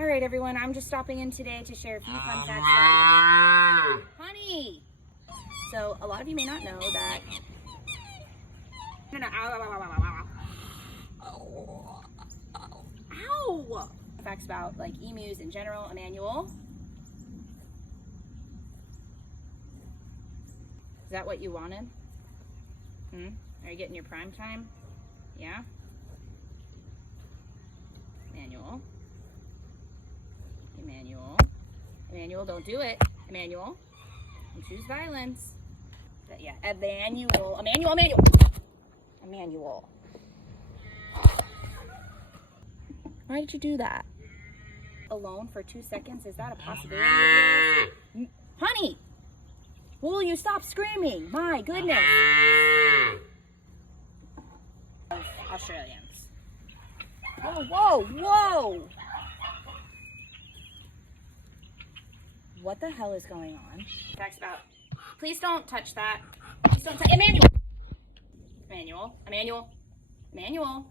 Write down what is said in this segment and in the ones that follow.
All right, everyone, I'm just stopping in today to share a few fun facts about you. Honey! So, a lot of you may not know that... No, ow. Ow! Facts about, like, emus in general. Emmanuel? Is that what you wanted? Are you getting your prime time? Yeah? Emmanuel? Emmanuel, don't do it. Emmanuel, don't choose violence. But yeah, Emmanuel. Why did you do that? Alone for 2 seconds? Is that a possibility? Honey, will you stop screaming? My goodness. Of Australians. Whoa. What the hell is going on? Facts about... Please don't touch that. Please don't touch... Emmanuel.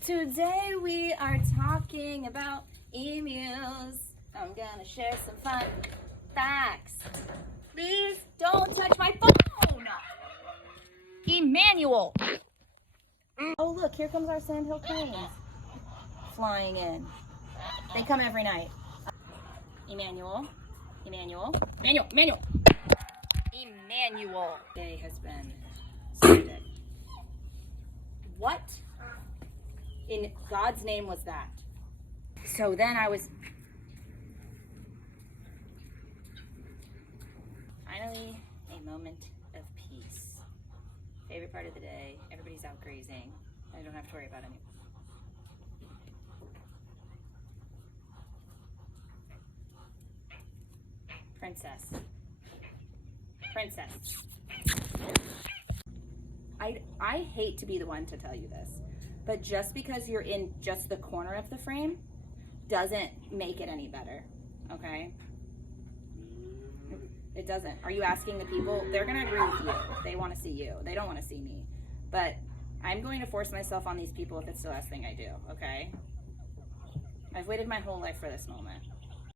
Today we are talking about emus. I'm gonna share some fun facts. Please don't touch my phone! Emmanuel! Oh look, here comes our sandhill cranes flying in. They come every night. Emmanuel. Day has been started. What in God's name was that? So then I was... Finally, a moment of peace. Favorite part of the day. Everybody's out grazing. I don't have to worry about anything. Princess. I hate to be the one to tell you this, but just because you're in just the corner of the frame doesn't make it any better, okay? It doesn't. Are you asking the people? They're going to agree with you. They want to see you. They don't want to see me. But I'm going to force myself on these people if it's the last thing I do, okay? I've waited my whole life for this moment.